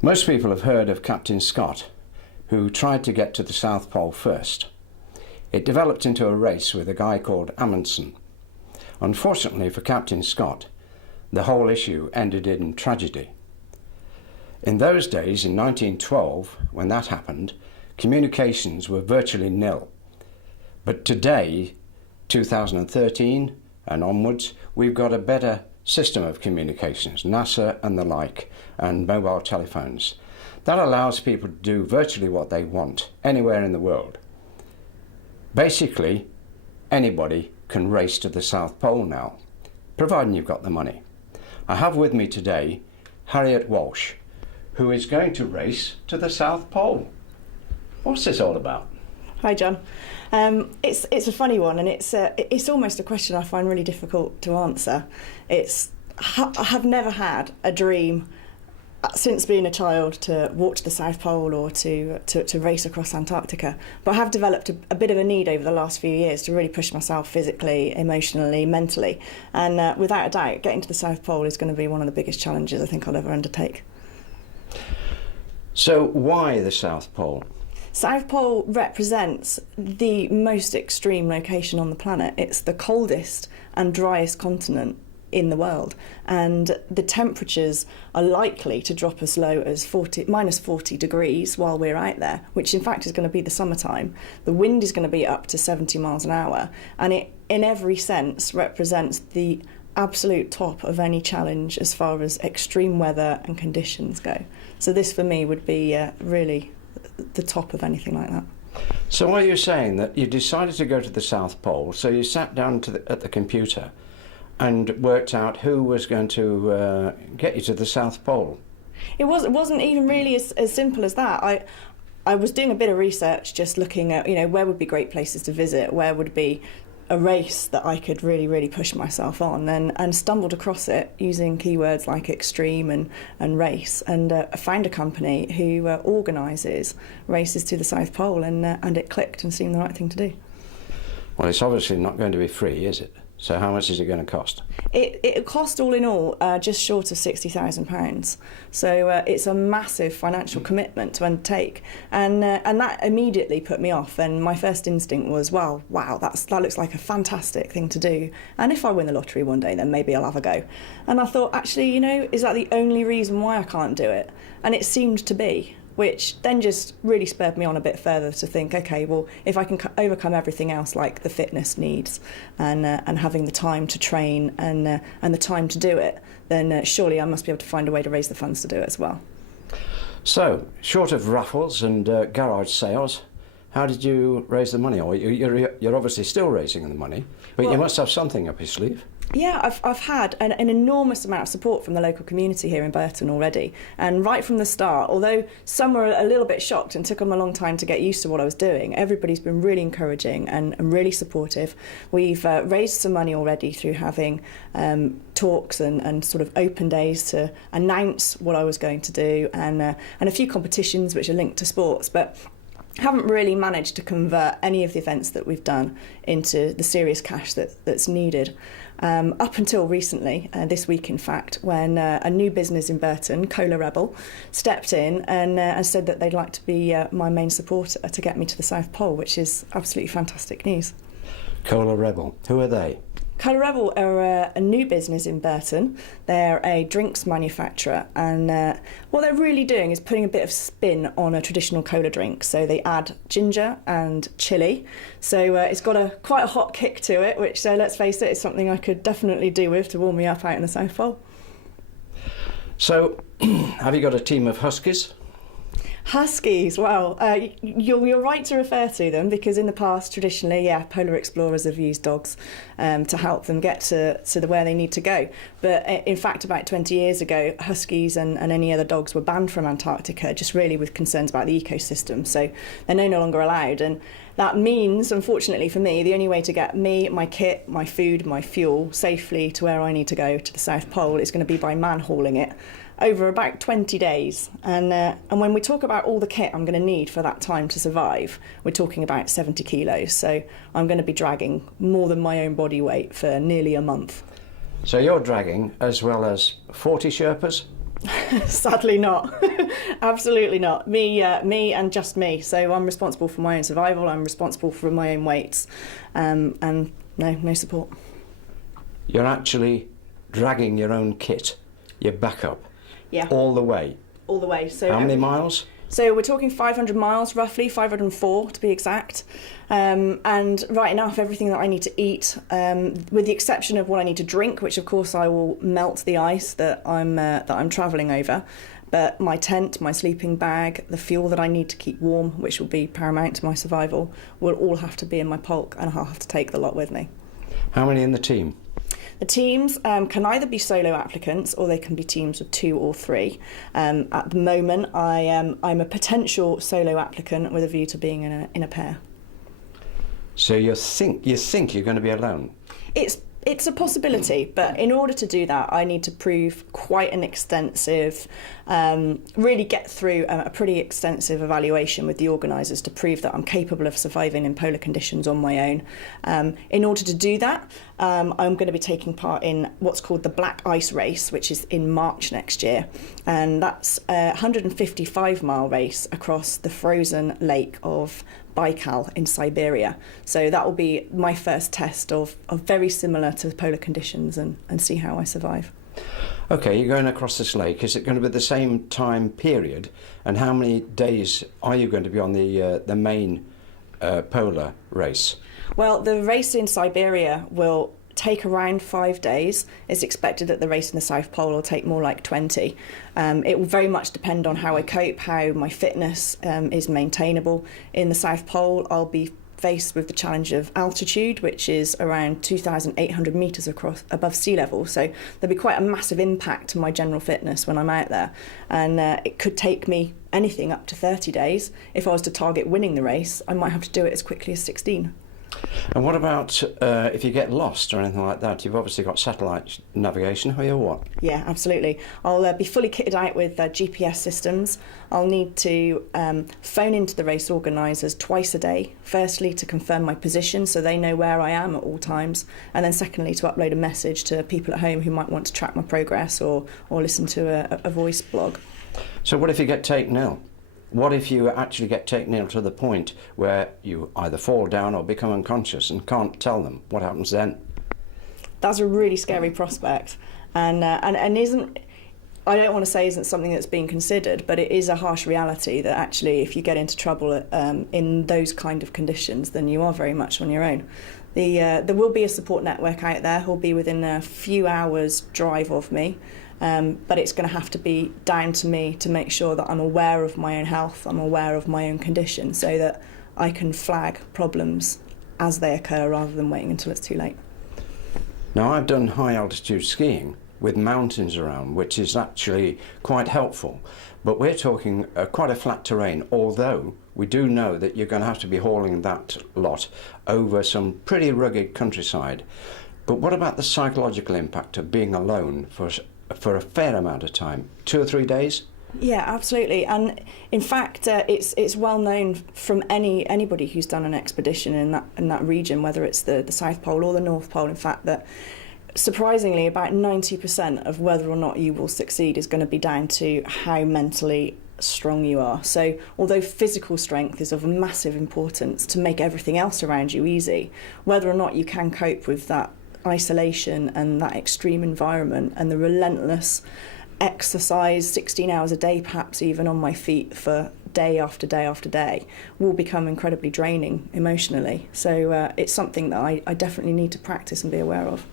Most people have heard of Captain Scott, who tried to get to the South Pole first. It developed into a race with a guy called Amundsen. Unfortunately for Captain Scott, the whole issue ended in tragedy. In those days, in 1912, when that happened, communications were virtually nil. But today, 2013 and onwards, we've got a better system of communications, NASA and the like, and mobile telephones. That allows people to do virtually what they want, anywhere in the world. Basically, anybody can race to the South Pole now, providing you've got the money. I have with me today Harriet Walsh, who is going to race to the South Pole. What's this all about? Hi, John. It's a funny one, and it's almost a question I find really difficult to answer. I have never had a dream since being a child to walk to the South Pole or to race across Antarctica, but I have developed a bit of a need over the last few years to really push myself physically, emotionally, mentally, and without a doubt, getting to the South Pole is going to be one of the biggest challenges I think I'll ever undertake. So why the South Pole? South Pole represents the most extreme location on the planet. It's the coldest and driest continent in the world, and the temperatures are likely to drop as low as minus 40 degrees while we're out there, which in fact is going to be the summertime. The wind is going to be up to 70 miles an hour, and it in every sense represents the absolute top of any challenge as far as extreme weather and conditions go. So this for me would be really the top of anything like that. So are you saying that you decided to go to the South Pole, so you sat down at the computer and worked out who was going to get you to the South Pole? It wasn't even really as simple as that. I was doing a bit of research, just looking at, where would be great places to visit, where would be a race that I could really push myself on, and stumbled across it using keywords like extreme and race, and found a company who organises races to the South Pole, and it clicked and seemed the right thing to do. Well, it's obviously not going to be free, is it? So how much is it going to cost? It cost all in all just short of £60,000. So it's a massive financial commitment to undertake, and that immediately put me off. And my first instinct was, wow, that looks like a fantastic thing to do. And if I win the lottery one day, then maybe I'll have a go. And I thought, actually, is that the only reason why I can't do it? And it seemed to be, which then just really spurred me on a bit further to think, okay, well, if I can overcome everything else, like the fitness needs and having the time to train and the time to do it, then surely I must be able to find a way to raise the funds to do it as well. So, short of raffles and garage sales, how did you raise the money? Or you're obviously still raising the money, but you must have something up your sleeve. Yeah, I've had an enormous amount of support from the local community here in Burton already. And right from the start, although some were a little bit shocked and took them a long time to get used to what I was doing, everybody's been really encouraging and really supportive. We've raised some money already through having talks and sort of open days to announce what I was going to do, and a few competitions which are linked to sports. But haven't really managed to convert any of the events that we've done into the serious cash that's needed. Up until recently, this week in fact, when a new business in Burton, Cola Rebel, stepped in and said that they'd like to be my main supporter to get me to the South Pole, which is absolutely fantastic news. Cola Rebel, who are they? Cola Rebel are a new business in Burton. They're a drinks manufacturer, and what they're really doing is putting a bit of spin on a traditional cola drink. So they add ginger and chilli. So it's got quite a hot kick to it, which, let's face it, is something I could definitely do with to warm me up out in the South Pole. So, have you got a team of huskies? Huskies, well, you're right to refer to them, because in the past, traditionally, polar explorers have used dogs to help them get to where they need to go. But in fact, about 20 years ago, huskies and any other dogs were banned from Antarctica, just really with concerns about the ecosystem. So they're no longer allowed. And that means, unfortunately for me, the only way to get me, my kit, my food, my fuel safely to where I need to go to the South Pole is going to be by man-hauling it over about 20 days. And when we talk about all the kit I'm going to need for that time to survive, we're talking about 70 kilos. So I'm going to be dragging more than my own body weight for nearly a month. So you're dragging as well as 40 Sherpas? Sadly not. Absolutely not. Me and just me. So I'm responsible for my own survival, I'm responsible for my own weights, and no support. You're actually dragging your own kit, your backup, Yeah. all the way. All the way. So how many miles? So we're talking 500 miles, roughly, 504 to be exact. And right enough, everything that I need to eat, with the exception of what I need to drink, which of course I will melt the ice that I'm travelling over. But my tent, my sleeping bag, the fuel that I need to keep warm, which will be paramount to my survival, will all have to be in my polk, and I'll have to take the lot with me. How many in the team? The teams can either be solo applicants or they can be teams of 2 or 3. At the moment, I'm a potential solo applicant with a view to being in a pair. So you think you're going to be alone? It's a possibility, but in order to do that, I need to prove quite an extensive, really get through a pretty extensive evaluation with the organisers to prove that I'm capable of surviving in polar conditions on my own. In order to do that, I'm going to be taking part in what's called the Black Ice Race, which is in March next year. And that's a 155-mile race across the frozen lake of Baikal in Siberia. So that will be my first test of very similar to polar conditions and see how I survive. Okay, you're going across this lake. Is it going to be the same time period? And how many days are you going to be on the main polar race? Well, the race in Siberia will take around 5 days. It's expected that the race in the South Pole will take more like 20. It will very much depend on how I cope, how my fitness is maintainable. In the South Pole, I'll be faced with the challenge of altitude, which is around 2,800 metres above sea level. So there'll be quite a massive impact to my general fitness when I'm out there. And it could take me anything up to 30 days. If I was to target winning the race, I might have to do it as quickly as 16. And what about if you get lost or anything like that? You've obviously got satellite navigation, have you, or what? Yeah, absolutely. I'll be fully kitted out with GPS systems. I'll need to phone into the race organisers twice a day, firstly to confirm my position so they know where I am at all times, and then secondly to upload a message to people at home who might want to track my progress or listen to a voice blog. So what if you get taken ill? What if you actually get taken ill to the point where you either fall down or become unconscious and can't tell them? What happens then? That's a really scary prospect, and isn't, I don't want to say isn't something that's being considered, but it is a harsh reality that actually if you get into trouble in those kind of conditions, then you are very much on your own. There will be a support network out there who'll be within a few hours drive of me. But it's going to have to be down to me to make sure that I'm aware of my own health, I'm aware of my own condition, so that I can flag problems as they occur rather than waiting until it's too late. Now, I've done high altitude skiing with mountains around, which is actually quite helpful. But we're talking quite a flat terrain, although we do know that you're going to have to be hauling that lot over some pretty rugged countryside. But what about the psychological impact of being alone for a fair amount of time? 2 or 3 days? Yeah, absolutely. And in fact, it's well known from anybody who's done an expedition in that region, whether it's the South Pole or the North Pole, in fact, that surprisingly about 90% of whether or not you will succeed is going to be down to how mentally strong you are. So although physical strength is of massive importance to make everything else around you easy, whether or not you can cope with that isolation and that extreme environment and the relentless exercise, 16 hours a day perhaps even on my feet for day after day after day, will become incredibly draining emotionally. So it's something that I definitely need to practice and be aware of.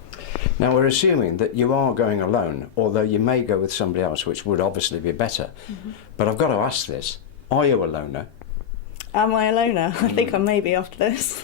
Now, we're assuming that you are going alone, although you may go with somebody else, which would obviously be better. Mm-hmm. But I've got to ask this, are you a loner? Am I a loner? I think I may be after this.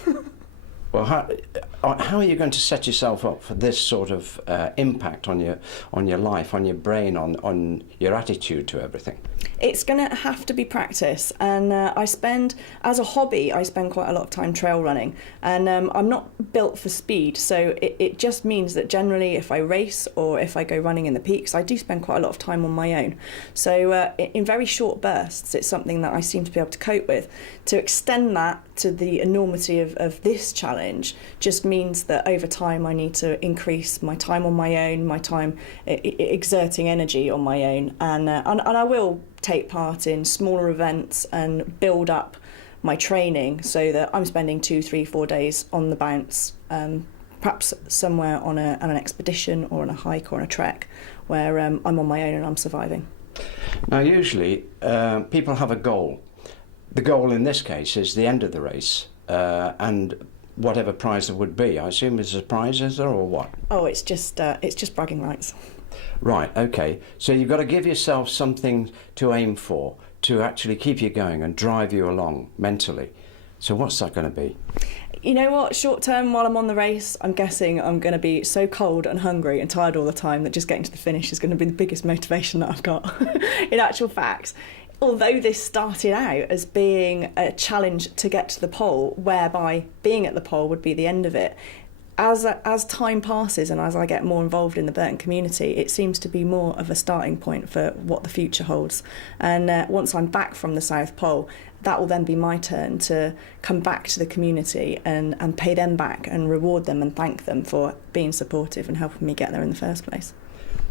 Well, how are you going to set yourself up for this sort of impact on your life, on your brain, on your attitude to everything? It's going to have to be practice, and as a hobby, I spend quite a lot of time trail running, and I'm not built for speed, so it just means that generally if I race or if I go running in the peaks, I do spend quite a lot of time on my own. So in very short bursts, it's something that I seem to be able to cope with. To extend that to the enormity of this challenge just means that over time I need to increase my time on my own, my time exerting energy on my own, and I will take part in smaller events and build up my training so that I'm spending 2, 3, 4 days on the bounce, perhaps somewhere on an expedition or on a hike or on a trek where I'm on my own and I'm surviving. Now, usually people have a goal. The goal in this case is the end of the race and whatever prize there would be. I assume there's a prize, is there, or what? Oh, it's just bragging rights. Right, okay. So you've got to give yourself something to aim for, to actually keep you going and drive you along mentally. So what's that going to be? You know what, short term while I'm on the race, I'm guessing I'm going to be so cold and hungry and tired all the time that just getting to the finish is going to be the biggest motivation that I've got. In actual fact, although this started out as being a challenge to get to the pole, whereby being at the pole would be the end of it, as time passes and as I get more involved in the Burton community, it seems to be more of a starting point for what the future holds. And once I'm back from the South Pole, that will then be my turn to come back to the community and pay them back and reward them and thank them for being supportive and helping me get there in the first place.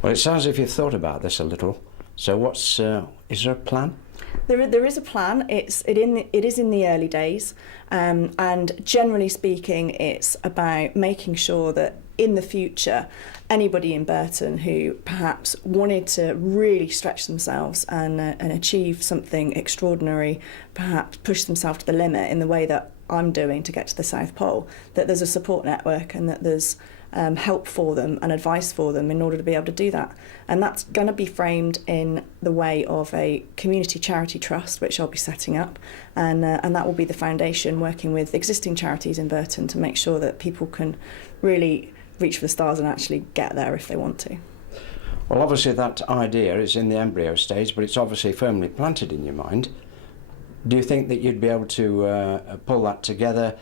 Well, it sounds as if you've thought about this a little. So is there a plan? There is a plan. It is in the early days, and generally speaking, it's about making sure that in the future, anybody in Burton who perhaps wanted to really stretch themselves and achieve something extraordinary, perhaps push themselves to the limit in the way that I'm doing to get to the South Pole, that there's a support network and that there's help for them and advice for them in order to be able to do that. And that's going to be framed in the way of a community charity trust, which I'll be setting up, and that will be the foundation, working with existing charities in Burton to make sure that people can really reach for the stars and actually get there if they want to. Well, obviously that idea is in the embryo stage, but it's obviously firmly planted in your mind. Do you think that you'd be able to pull that together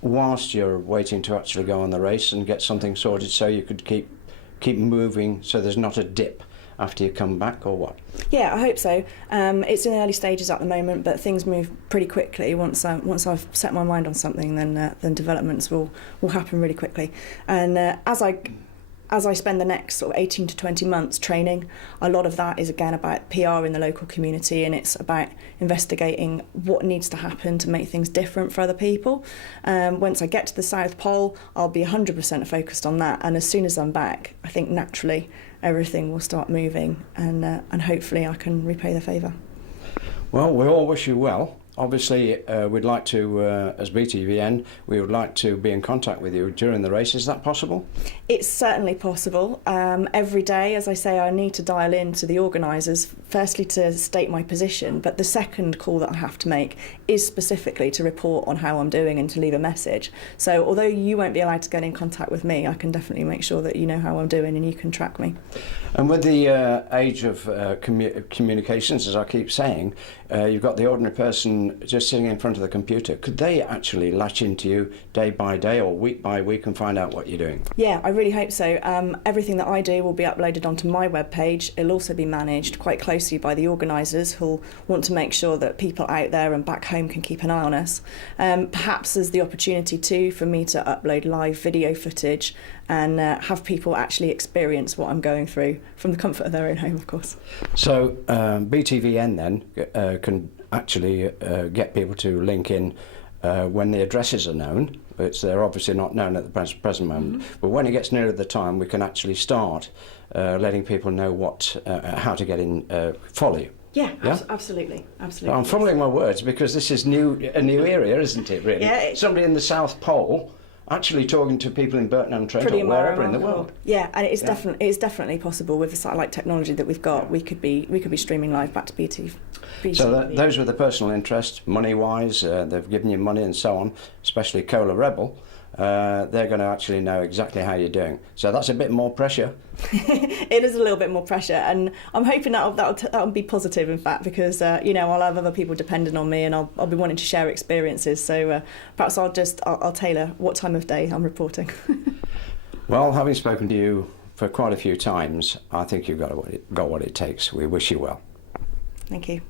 whilst you're waiting to actually go on the race and get something sorted so you could keep moving so there's not a dip after you come back, or what? Yeah, I hope so. It's in early stages at the moment, but things move pretty quickly. Once I've set my mind on something, then developments will happen really quickly. And as I spend the next sort of 18 to 20 months training, a lot of that is again about PR in the local community, and it's about investigating what needs to happen to make things different for other people. Once I get to the South Pole, I'll be 100% focused on that, and as soon as I'm back, I think naturally everything will start moving, and hopefully I can repay the favour. Well, we all wish you well. Obviously, we'd like to, as BTVN, we would like to be in contact with you during the race. Is that possible? It's certainly possible. Every day, as I say, I need to dial in to the organisers, firstly to state my position, but the second call that I have to make is specifically to report on how I'm doing and to leave a message. So although you won't be allowed to get in contact with me, I can definitely make sure that you know how I'm doing and you can track me. And with the age of communications, as I keep saying, you've got the ordinary person just sitting in front of the computer. Could they actually latch into you day by day or week by week and find out what you're doing? Yeah, I really hope so. Everything that I do will be uploaded onto my webpage. It'll also be managed quite closely by the organisers who'll want to make sure that people out there and back home can keep an eye on us. Perhaps there's the opportunity too for me to upload live video footage and have people actually experience what I'm going through from the comfort of their own home, of course. So BTVN then can actually get people to link in when the addresses are known. They're obviously not known at the present moment, but when it gets nearer the time, we can actually start letting people know how to get in, follow you. Yeah? Absolutely. I'm fumbling my words because this is a new area, isn't it, really? Yeah, somebody in the South Pole actually talking to people in Burton-on-Trent or wherever in the world. Yeah, and it's definitely possible with the satellite technology that we've got. We could be streaming live back to BT. So those with the personal interest, money-wise, they've given you money and so on, especially Cola Rebel. They're going to actually know exactly how you're doing. So that's a bit more pressure. It is a little bit more pressure, and I'm hoping that'll be positive, in fact, because I'll have other people dependent on me, and I'll be wanting to share experiences. So perhaps I'll tailor what time of day I'm reporting. Well, having spoken to you for quite a few times, I think you've got what it takes. We wish you well. Thank you.